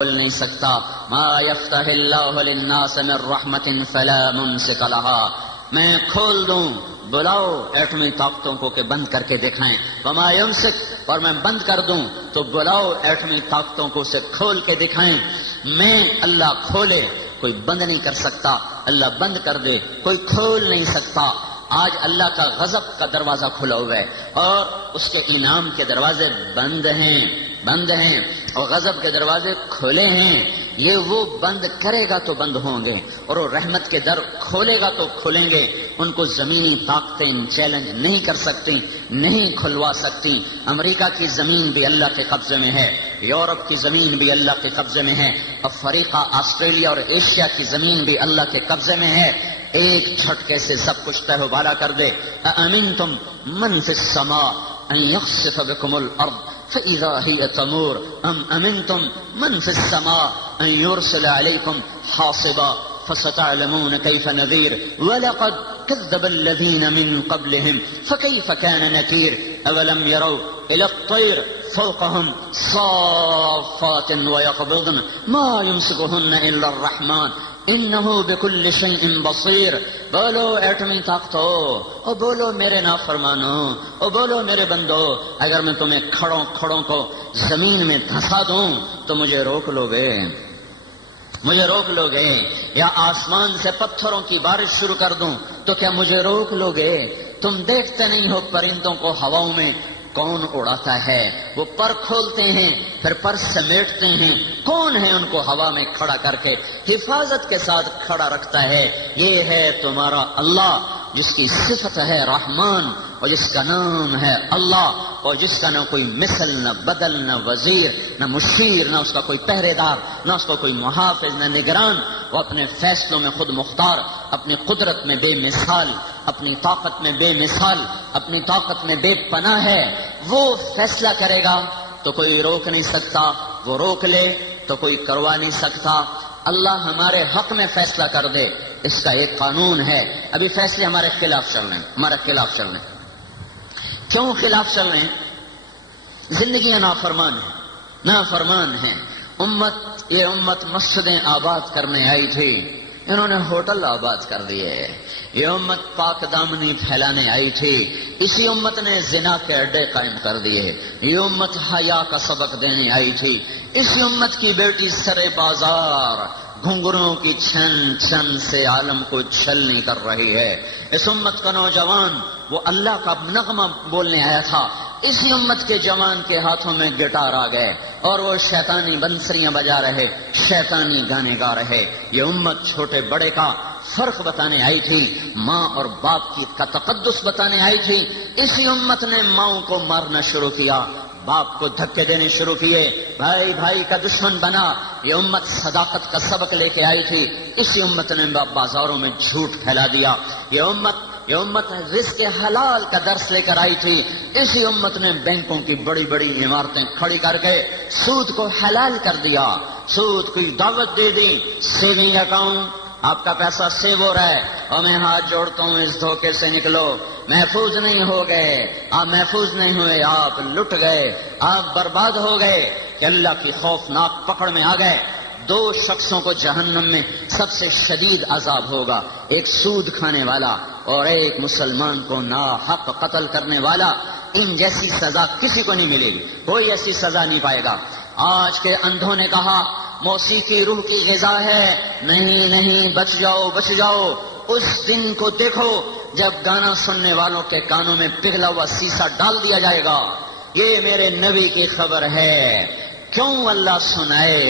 بول نہیں سکتا. ما یفتح اللہ للناس من رحمت فلا ممسک لہا. میں کھول دوں، بلاؤ ایٹمی طاقتوں کو کہ بند کر کے دکھائیں. وما یمسک، اور میں بند کر دوں تو بلاؤ ایٹمی طاقتوں کو اسے کھول کے دکھائیں. میں اللہ کھولے کوئی بند نہیں کر سکتا، اللہ بند کر دے کوئی کھول نہیں سکتا. آج اللہ کا غضب کا دروازہ کھلا ہوا ہے اور اس کے انعام کے دروازے بند ہیں اور غضب کے دروازے کھلے ہیں. یہ وہ بند کرے گا تو بند ہوں گے اور وہ رحمت کے در کھولے گا تو کھلیں گے. ان کو زمینی طاقتیں چیلنج نہیں کر سکتی، نہیں کھلوا سکتی. امریکہ کی زمین بھی اللہ کے قبضے میں ہے، یورپ کی زمین بھی اللہ کے قبضے میں ہے، افریقہ، آسٹریلیا اور ایشیا کی زمین بھی اللہ کے قبضے میں ہے. ایک جھٹکے سے سب کچھ تہو بالا کر دے. اَأَمِنْتُمْ مَنْ فِي السَّمَاءِ أَنْ يَخْسِفَ بِكُمُ الْأَرْضَ فَإِذَا هِيَ تَمُورُ أَمْ أَمِنْتُمْ مَنْ فِي السَّمَاءِ أَنْ يُرْسِلَ عَلَيْكُمْ حَاصِبًا فَسَتَعْلَمُونَ كَيْفَ نَذِيرِ وَلَقَدْ كَذَّبَ الَّذِينَ مِنْ قَبْلِهِمْ فَكَيْفَ كَانَ نَكِيرِ أَوَلَمْ يَرَوْا إِلَى الطَّيْرِ فَوْقَهُمْ صَافَّاتٍ وَيَقْبِضْنَ مَا يُمْسِكُهُنَّ إِلَّا الرَّحْمَنُ انہو بکل شیء بصیر. بولو ایٹمی طاقتو، او بولو میرے نافرمانو، او بولو میرے بندو، اگر میں تمہیں کھڑوں کو زمین میں دھسا دوں تو مجھے روک لو گے؟ یا آسمان سے پتھروں کی بارش شروع کر دوں تو کیا مجھے روک لو گے؟ تم دیکھتے نہیں ہو پرندوں کو ہواؤں میں کون اڑاتا ہے؟ وہ پر کھولتے ہیں پھر پر سمیٹتے ہیں. کون ہے ان کو ہوا میں کھڑا کر کے حفاظت کے ساتھ کھڑا رکھتا ہے؟ یہ ہے تمہارا اللہ، جس کی صفت ہے رحمان اور جس کا نام ہے اللہ، اور جس کا نہ کوئی مثل، نہ بدل، نہ وزیر، نہ مشیر، نہ اس کا کوئی پہرے دار، نہ اس کا کوئی محافظ، نہ نگران. وہ اپنے فیصلوں میں خود مختار، اپنی قدرت میں بے مثال، اپنی طاقت میں بے مثال، اپنی طاقت میں بے پناہ ہے. وہ فیصلہ کرے گا تو کوئی روک نہیں سکتا، وہ روک لے تو کوئی کروا نہیں سکتا. اللہ ہمارے حق میں فیصلہ کر دے، اس کا ایک قانون ہے. ابھی فیصلے ہمارے خلاف چل رہے ہیں، کیوں خلاف چل رہے ہیں؟ زندگیاں نافرمان ہیں. یہ امت مسجدیں آباد کرنے آئی تھی، انہوں نے ہوٹل آباد کر دیے. یہ امت پاک دامنی پھیلانے آئی تھی، اسی امت نے زنا کے اڈے قائم کر دیے. یہ امت حیا کا سبق دینے آئی تھی، اسی امت کی بیٹی سرے بازار گھنگروں کی چھن سے عالم کو چھلنی کر رہی ہے. اس امت کا نوجوان وہ اللہ کا نغمہ بولنے آیا تھا، اسی امت کے جوان کے ہاتھوں میں گٹار آ گئے اور وہ شیطانی بنسریاں بجا رہے، شیطانی گانے گا رہے. یہ امت چھوٹے بڑے کا فرق بتانے آئی تھی، ماں اور باپ کا تقدس بتانے آئی تھی. اسی امت نے ماؤں کو مارنا شروع کیا، باپ کو دھکے دینے شروع کیے، بھائی بھائی کا دشمن بنا. یہ امت صداقت کا سبق لے کے آئی تھی، اسی امت نے بازاروں میں جھوٹ پھیلا دیا. یہ امت رزق حلال کا درس لے کر آئی تھی، اسی امت نے بینکوں کی بڑی بڑی عمارتیں کھڑی کر کے سود کو حلال کر دیا، سود کی دعوت دے دی. سیونگ اکاؤنٹ، آپ کا پیسہ سیو ہو رہا ہے اور میں ہاتھ جوڑتا ہوں اس دھوکے سے نکلو. محفوظ نہیں ہو گئے آپ، محفوظ نہیں ہوئے آپ، لٹ گئے آپ، برباد ہو گئے کہ اللہ کی خوفناک پکڑ میں آ گئے. دو شخصوں کو جہنم میں سب سے شدید عذاب ہوگا، ایک سود کھانے والا اور ایک مسلمان کو ناحق قتل کرنے والا. ان جیسی سزا کسی کو نہیں ملے گی، کوئی ایسی سزا نہیں پائے گا. آج کے اندھوں نے کہا موسیقی روح کی غذا ہے، نہیں، بچ جاؤ. اس دن کو دیکھو جب گانا سننے والوں کے کانوں میں پگھلا ہوا سیسا ڈال دیا جائے گا. یہ میرے نبی کی خبر ہے. کیوں اللہ سنائے؟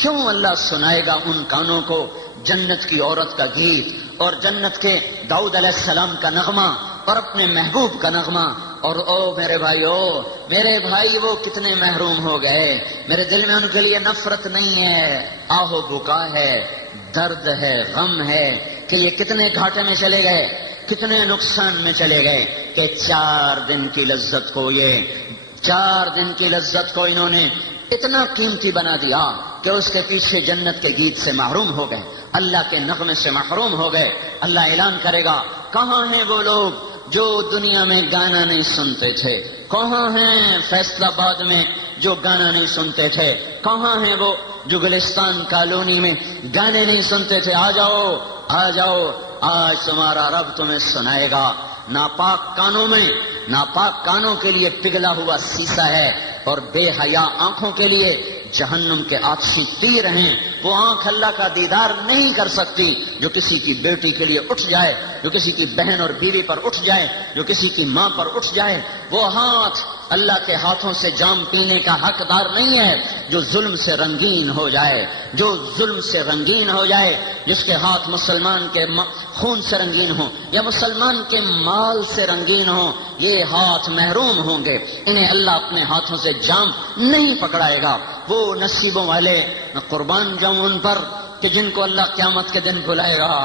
کیوں اللہ سنائے گا ان کانوں کو جنت کی عورت کا گیت اور جنت کے داؤد علیہ السلام کا نغمہ اور اپنے محبوب کا نغمہ. اور میرے بھائی وہ کتنے محروم ہو گئے. میرے دل میں ان کے لیے نفرت نہیں ہے، آہو بکا ہے، درد ہے، غم ہے کہ یہ کتنے گھاٹے میں چلے گئے، کتنے نقصان میں چلے گئے کہ 4 دن کی لذت کو انہوں نے اتنا قیمتی بنا دیا کہ اس کے پیچھے جنت کے گیت سے محروم ہو گئے، اللہ کے نغمے سے محروم ہو گئے. اللہ اعلان کرے گا، کہاں ہیں وہ لوگ جو دنیا میں گانا نہیں سنتے تھے؟ کہاں ہیں فیصل آباد میں جو گانا نہیں سنتے تھے؟ کہاں ہیں وہ جو گلستان کالونی میں گانے نہیں سنتے تھے؟ آ جاؤ آ جاؤ، آج تمہارا رب تمہیں سنائے گا۔ ناپاک کانوں کے لیے پگھلا ہوا سیسا ہے، اور بے حیا آنکھوں کے لیے جہنم کے آتشی تیر ہیں۔ وہ آنکھ اللہ کا دیدار نہیں کر سکتی جو کسی کی بیٹی کے لیے اٹھ جائے، جو کسی کی بہن اور بیوی پر اٹھ جائے، جو کسی کی ماں پر اٹھ جائے۔ وہ ہاتھ اللہ کے ہاتھوں سے جام پینے کا حقدار نہیں ہے جو ظلم سے رنگین ہو جائے، جو ظلم سے رنگین ہو جائے، جس کے ہاتھ مسلمان کے خون سے رنگین ہوں یا مسلمان کے مال سے رنگین ہوں، یہ ہاتھ محروم ہوں گے، انہیں اللہ اپنے ہاتھوں سے جام نہیں پکڑائے گا۔ وہ نصیبوں والے، میں قربان جاؤں ان پر کہ جن کو اللہ قیامت کے دن بلائے گا،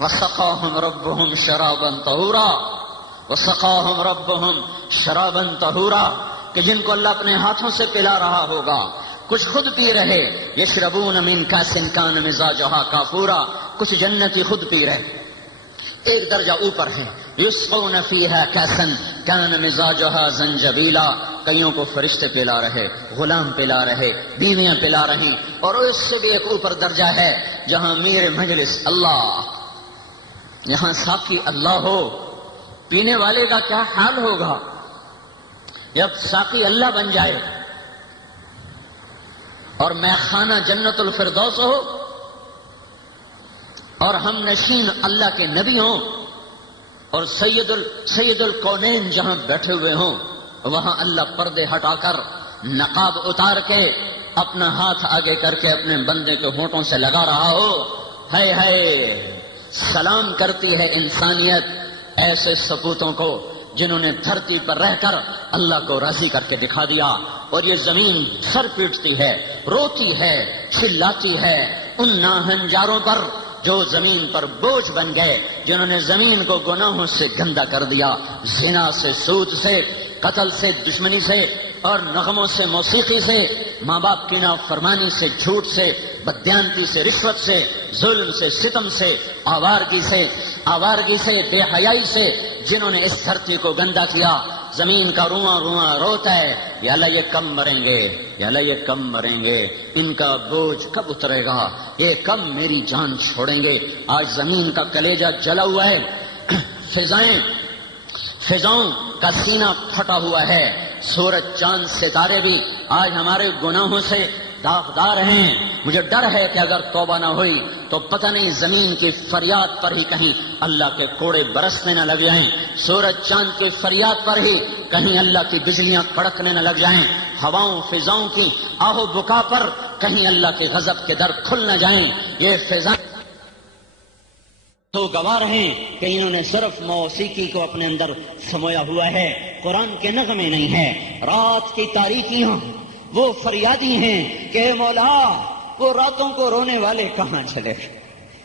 وَسَقَاهُمْ رَبُّهُمْ شَرَابًا طَهُورًا وَسَقَاهُمْ رَبُّهُمْ شَرَابًا طَهُورًا، کہ جن کو اللہ اپنے ہاتھوں سے پلا رہا ہوگا، کچھ خود پی رہے، یشربون من کاس کان مزاجها کافورا، کچھ جنتی خود پی رہے۔ ایک درجہ اوپر ہے، یسقون فیہا کاسا کان مزاجها زنجبیلا، کئیوں کو فرشتے پلا رہے، غلام پلا رہے، بیویاں پلا رہی، اور اس سے بھی ایک اوپر درجہ ہے جہاں میر مجلس اللہ، یہاں ساقی اللہ ہو، پینے والے کا کیا حال ہوگا جب ساقی اللہ بن جائے اور میخانہ جنت الفردوس ہو اور ہم نشین اللہ کے نبی ہوں اور سید الکونین جہاں بیٹھے ہوئے ہوں، وہاں اللہ پردے ہٹا کر نقاب اتار کے اپنا ہاتھ آگے کر کے اپنے بندے کے ہونٹوں سے لگا رہا ہو۔ ہے سلام کرتی ہے انسانیت ایسے سپوتوں کو جنہوں نے دھرتی پر رہ کر اللہ کو راضی کر کے دکھا دیا، اور یہ زمین سر پیٹتی ہے، روتی ہے، چلاتی ہے ان ناہنجاروں پر جو زمین پر بوجھ بن گئے، جنہوں نے زمین کو گناہوں سے گندا کر دیا، زنا سے، سود سے، قتل سے، دشمنی سے، اور نغموں سے، موسیقی سے، ماں باپ کی نافرمانی سے، جھوٹ سے، بددیانتی سے، رشوت سے، ظلم سے، ستم سے، آوارگی سے، بے حیائی سے، جنہوں نے اس دھرتی کو گندا کیا۔ زمین کا رواں رواں روتا ہے، یا اللہ یہ کم مریں گے، یا اللہ یہ کم مریں گے، ان کا بوجھ کب اترے گا، یہ کب میری جان چھوڑیں گے۔ آج زمین کا کلیجہ جلا ہوا ہے، فضاؤں کا سینہ پھٹا ہوا ہے، سورج چاند ستارے بھی آج ہمارے گناہوں سے داغدار ہیں۔ مجھے ڈر ہے کہ اگر توبہ نہ ہوئی تو پتہ نہیں زمین کی فریاد پر ہی کہیں اللہ کے کوڑے برسنے نہ لگ جائیں، سورج چاند کی فریاد پر ہی کہیں اللہ کی بجلیاں کڑکنے نہ لگ جائیں، ہواؤں فضاؤں کی آہو بکا پر کہیں اللہ کے غضب کے در کھل نہ جائیں۔ یہ فضائیں تو گوار ہیں کہ انہوں نے صرف موسیقی کو اپنے اندر سمویا ہوا ہے، قرآن کے نغمے نہیں ہیں۔ رات کی تاریکیاں وہ فریادی ہیں کہ اے مولا، وہ راتوں کو رونے والے کہاں چلے،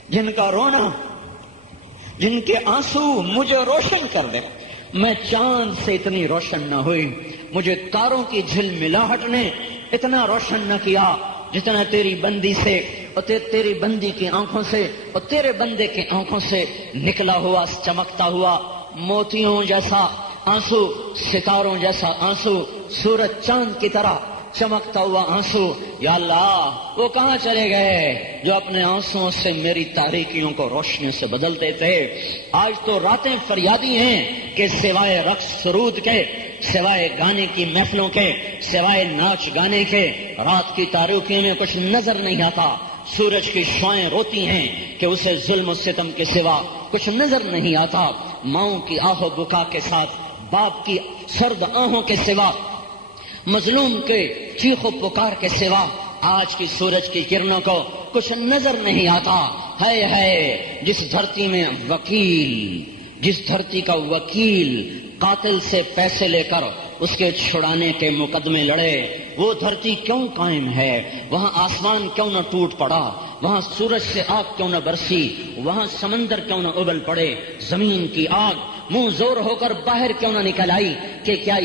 جن کا رونا، جن کے آنسو مجھے روشن کر دے۔ میں چاند سے اتنی روشن نہ ہوئی، مجھے تاروں کی جھلملاہٹ نے اتنا روشن نہ کیا جتنا تیری بندی سے اور تیری بندی کی آنکھوں سے اور تیرے بندے کی آنکھوں سے نکلا ہوا چمکتا ہوا موتیوں جیسا آنسو، ستاروں جیسا آنسو، سورج چاند کی طرح چمکتا ہوا آنسو۔ یا اللہ، وہ کہاں چلے گئے جو اپنے آنسوؤں سے میری تاریکیوں کو روشنی سے بدلتے تھے؟ آج تو راتیں فریادی ہیں کہ سوائے رقص سرود کے، سوائے گانے کی محفلوں کے، سوائے ناچ گانے کے، رات کی تاریکیوں میں کچھ نظر نہیں آتا۔ سورج کی شعائیں روتی ہیں کہ اسے ظلم و ستم کے سوا کچھ نظر نہیں آتا۔ ماؤں کی آہ و بکا کے ساتھ، باپ کی سرد آہوں کے سوا، مظلوم کے چیخ و پکار کے سوا آج کی سورج کی کرنوں کو کچھ نظر نہیں آتا۔ ہے جس دھرتی میں جس دھرتی کا وکیل قاتل سے پیسے لے کر اس کے چھڑانے کے مقدمے لڑے، وہ دھرتی کیوں قائم ہے؟ وہاں آسمان کیوں نہ ٹوٹ پڑا؟ وہاں سورج سے آگ کیوں نہ برسی؟ وہاں سمندر کیوں نہ ابل پڑے؟ زمین کی آگ منہ زور ہو کر باہر کیوں نہ نکل آئی کہ کیا